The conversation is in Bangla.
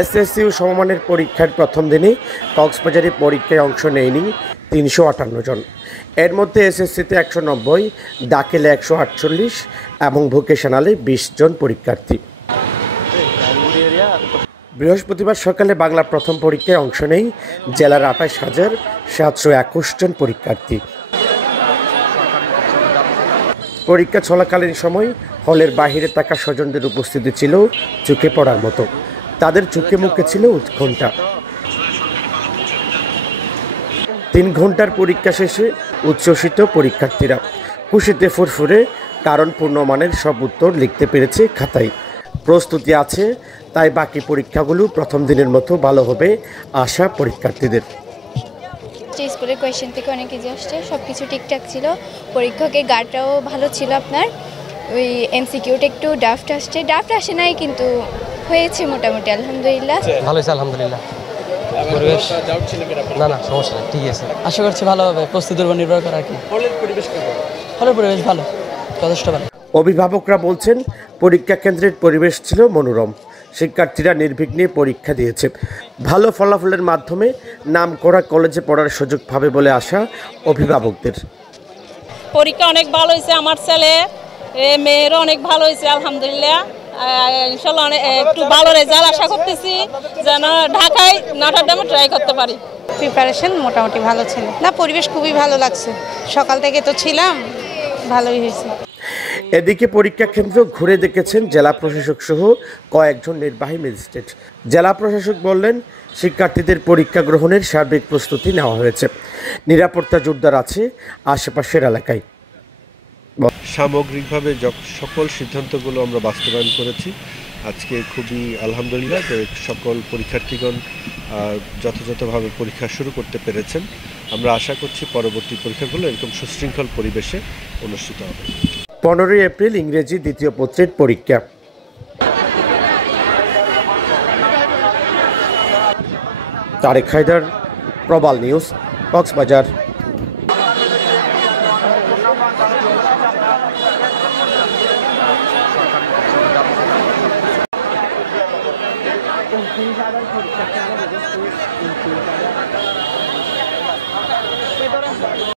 এসএসসি ও সমমানের পরীক্ষার প্রথম দিনে কক্সবাজারে পরীক্ষায় অংশ নেয়নি ৩৫৮ জন। এর মধ্যে এসএসসিতে ১৯০, দাখিলে ১৪৮ এবং ভোকেশনালে ২০ জন পরীক্ষার্থী। বৃহস্পতিবার সকালে বাংলা প্রথম পরীক্ষায় অংশ নেয় জেলার ২৮,৭২১ জন পরীক্ষার্থী। পরীক্ষা চলাকালীন সময় হলের বাহিরে থাকা স্বজনদের উপস্থিতি ছিল চোখে পড়ার মতো। তাদের চোখে মুখে ছিল উৎকণ্ঠা। ৩ ঘন্টার পরীক্ষা শেষে উচ্ছ্বসিত পরীক্ষার্থীরা, খুশিতে ফুরফুরে, কারণ পূর্ণমানের সব উত্তর লিখতে পেরেছে খাতায়। প্রস্তুতি আছে, তাই বাকি পরীক্ষাগুলো প্রথম দিনের মতো ভালো হবে আশা পরীক্ষার্থীদের। স্কুলের কোয়েশ্চেন থেকে অনেক ইজি আসছে, সব কিছু ঠিকঠাক ছিল। পরীক্ষকের গার্ডটাও ভালো ছিল। আপনার ওই এমসিকিউটা একটু ডাফট আসে নাই, কিন্তু হয়েছে মোটামুটি, আলহামদুলিল্লাহ ভালো হয়েছে। আলহামদুলিল্লাহ পরিবেশ না সমস্যা নেই, ঠিক আছে। আশা করছি ভালো হবে, প্রস্তুতির উপর নির্ভর করে আর কি। হলের পরিবেশ ভালো, যথেষ্ট ভালো। অভিভাবকরা বলছেন পরীক্ষা কেন্দ্রের পরিবেশ ছিল মনোরম। শিক্ষার্থীরা নির্বিঘ্নে পরীক্ষা দিয়েছে। ভালো ফলাফলের মাধ্যমে নামকরা কলেজে পড়ার সুযোগ পাবে বলে আশা অভিভাবকদের। পরীক্ষা অনেক ভালো হয়েছে, আমার ছেলে মেয়েরও অনেক ভালো হয়েছে, আলহামদুলিল্লাহ। ইনশাল্লাহ একটু ভালো রেজাল্ট আশা করতেছি, যেন ঢাকায় নটরডেমে ট্রাই করতে পারি। প্রিপারেশন মোটামুটি ভালো ছিল। না, পরিবেশ খুবই ভালো লাগছে, সকাল থেকে তো ছিলাম, ভালোই হয়েছে। এদিকে পরীক্ষা কেন্দ্র ঘুরে দেখেছেন জেলা প্রশাসক সহ কয়েকজন নির্বাহী ম্যাজিস্ট্রেট। জেলা প্রশাসক বললেন, শিক্ষার্থীদের পরীক্ষা গ্রহণের সার্বিক প্রস্তুতি নেওয়া হয়েছে। নিরাপত্তা জোরদার আছে আশেপাশের এলাকায়। সামগ্রিকভাবে সকল সিদ্ধান্তগুলো আমরা বাস্তবায়ন করেছি। আজকে খুবই আলহামদুলিল্লাহ যে সকল পরীক্ষার্থীগণ যথাযথভাবে পরীক্ষা শুরু করতে পেরেছেন। আমরা আশা করছি পরবর্তী পরীক্ষাগুলো এরকম সুশৃঙ্খল পরিবেশে অনুষ্ঠিত হবে। 15 এপ্রিল ইংরেজি দ্বিতীয় পত্রের পরীক্ষা। তারেক হায়দার, প্রবাল নিউজ, কক্সবাজার। পরীক্ষা